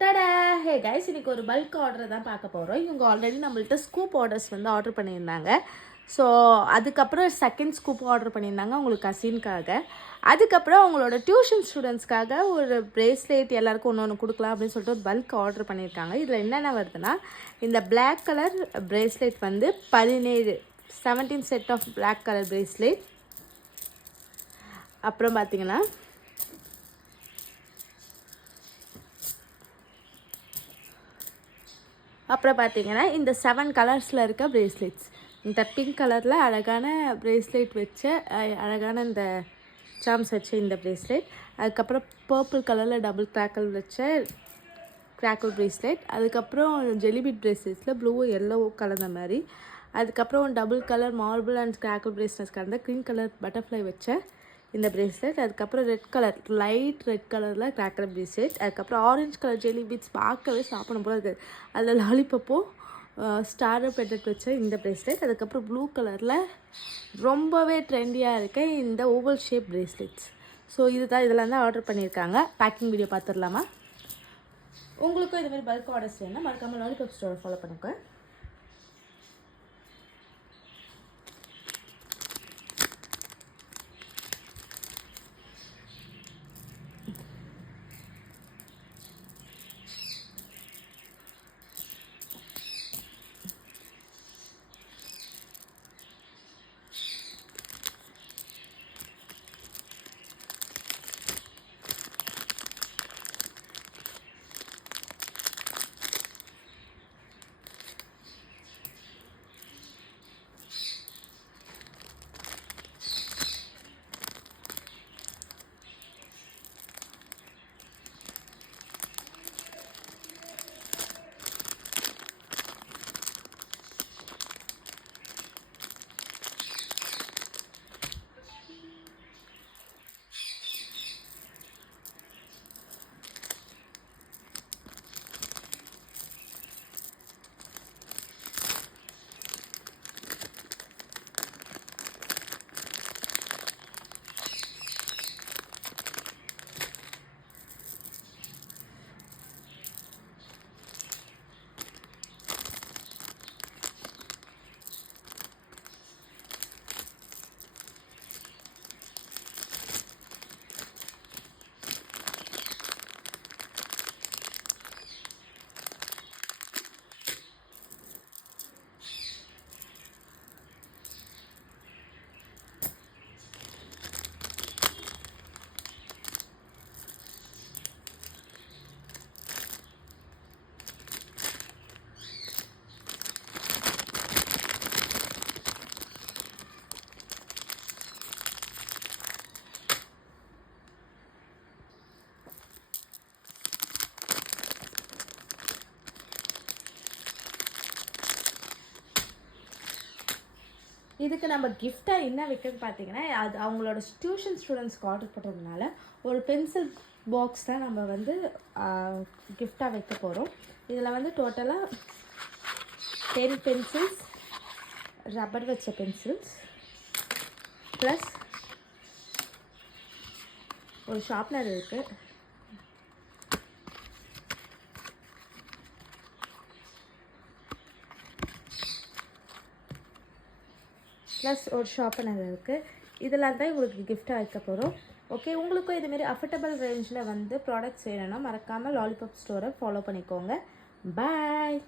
டடா! Hey guys, இன்னைக்கு ஒரு பல்க் ஆர்டர் தான் பார்க்க போகிறோம். இவங்க ஆல்ரெடி நம்மள்ட்ட ஸ்கூப் ஆர்டர்ஸ் வந்து ஆர்டர் பண்ணியிருந்தாங்க. ஸோ அதுக்கப்புறம் செகண்ட் ஸ்கூப் ஆர்டர் பண்ணியிருந்தாங்க அவங்களுக்கு கசின்காக. அதுக்கப்புறம் அவங்களோட டியூஷன் ஸ்டூடெண்ட்ஸ்க்காக ஒரு பிரேஸ்லெட் எல்லாருக்கும் ஒன்று ஒன்று கொடுக்கலாம் அப்படின்னு சொல்லிட்டு ஒரு பல்க் ஆர்டர் பண்ணியிருக்காங்க. இதில் என்னென்ன வருதுன்னா, இந்த பிளாக் கலர் பிரேஸ்லெட் வந்து 17 set of black colour bracelet. அப்புறம் பார்த்தீங்கன்னா இந்த 7 கலர்ஸில் இருக்க பிரேஸ்லெட்ஸ். இந்த பிங்க் கலரில் அழகான பிரேஸ்லெட் வச்ச அழகான இந்த சாம்ஸ் வச்ச இந்த பிரேஸ்லெட். அதுக்கப்புறம் பர்பிள் கலரில் டபுள் கிராக்கிள் வச்ச கிராக்கிள் பிரேஸ்லெட். அதுக்கப்புறம் ஜெலிபிட் பிரேஸ்லெட்ஸில் ப்ளூ எல்லோ கலந்த மாதிரி. அதுக்கப்புறம் double colour marble and crackle bracelets கலந்த க்ரீன் கலர் பட்டர்ஃப்ளை வச்ச இந்த பிரேஸ்லெட். அதுக்கப்புறம் ரெட் கலர் லைட் ரெட் கலரில் கிராக்கர் பிரேஸ்லெட். அதுக்கப்புறம் ஆரஞ்சு கலர் ஜெல்லி பீட்ஸ் பார்க்கவே சாப்பிடும் போல இருக்குது. அதில் லாலிபப்பும் ஸ்டார் பெட்டட் வச்ச இந்த பிரேஸ்லெட். அதுக்கப்புறம் ப்ளூ கலரில் ரொம்பவே ட்ரெண்டியாக இருக்க இந்த ஓவல் ஷேப் பிரேஸ்லெட்ஸ். ஸோ இதெல்லாம் தான் ஆர்டர் பண்ணியிருக்காங்க. பேக்கிங் வீடியோ பார்த்துடலாமா? உங்களுக்கும் இதுமாதிரி பல்க் ஆர்டர்ஸ் வேணும்னா மறக்காமல் லாலிபப் ஸ்டோரை ஃபாலோ பண்ணிக்கோங்க. இதுக்கு நம்ம கிஃப்டாக என்ன வைக்கிறது பார்த்தீங்கன்னா, அது அவங்களோட டியூஷன் ஸ்டூடெண்ட்ஸ்க்கு ஆர்டர் பண்ணுறதுனால ஒரு பென்சில் பாக்ஸ் தான் நம்ம வந்து கிஃப்டாக வைக்க போகிறோம். இதில் வந்து டோட்டலாக 10 பென்சில்ஸ், ரப்பர் வச்ச பென்சில்ஸ், ப்ளஸ் ஒரு ஷார்ப்னர் இருக்குது. ப்ளஸ் ஒரு ஷார்ப்பனர் இருக்குது. இதெல்லாம் தான் உங்களுக்கு கிஃப்டாக வைக்க போகிறோம். ஓகே, உங்களுக்கும் இதுமாரி அஃபர்டபுள் ரேஞ்சில் வந்து ப்ராடக்ட்ஸ் வேணும்னா மறக்காமல் லாலிபப் ஸ்டோரை ஃபாலோ பண்ணிக்கோங்க. பாய்.